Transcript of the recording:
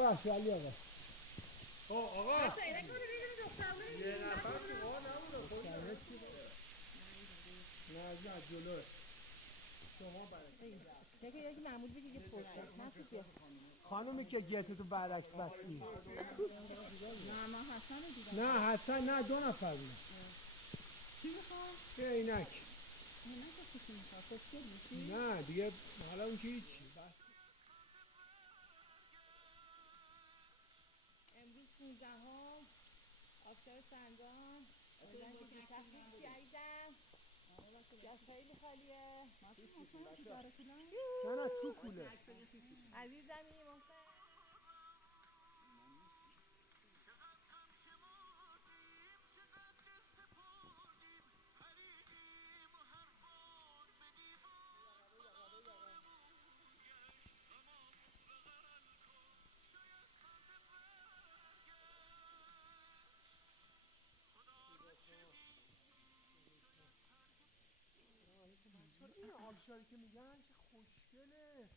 ببخشید علی آقا. آقا اصلا اینه کنه بگیریم دخترمه یه نفر تو آقا نمونه نه جلوه شما برای یکی معمول بگی که پرسه خانومی که گیت تو برعکس بستی. نه من حسن دیدم. نه حسن نه، 2 نفر بودن. چی میخوام؟ به اینک نه کسی میخوام خوشگل میشی؟ نه دیگه حالا اون که هیچی بس. امروز 15 آبشار سنگان امیدوارم که تفریح چی عیدم جاش خیلی خالیه نه تو کوله عزیزمی محسن این آبشاری که میگن چه خوشگله.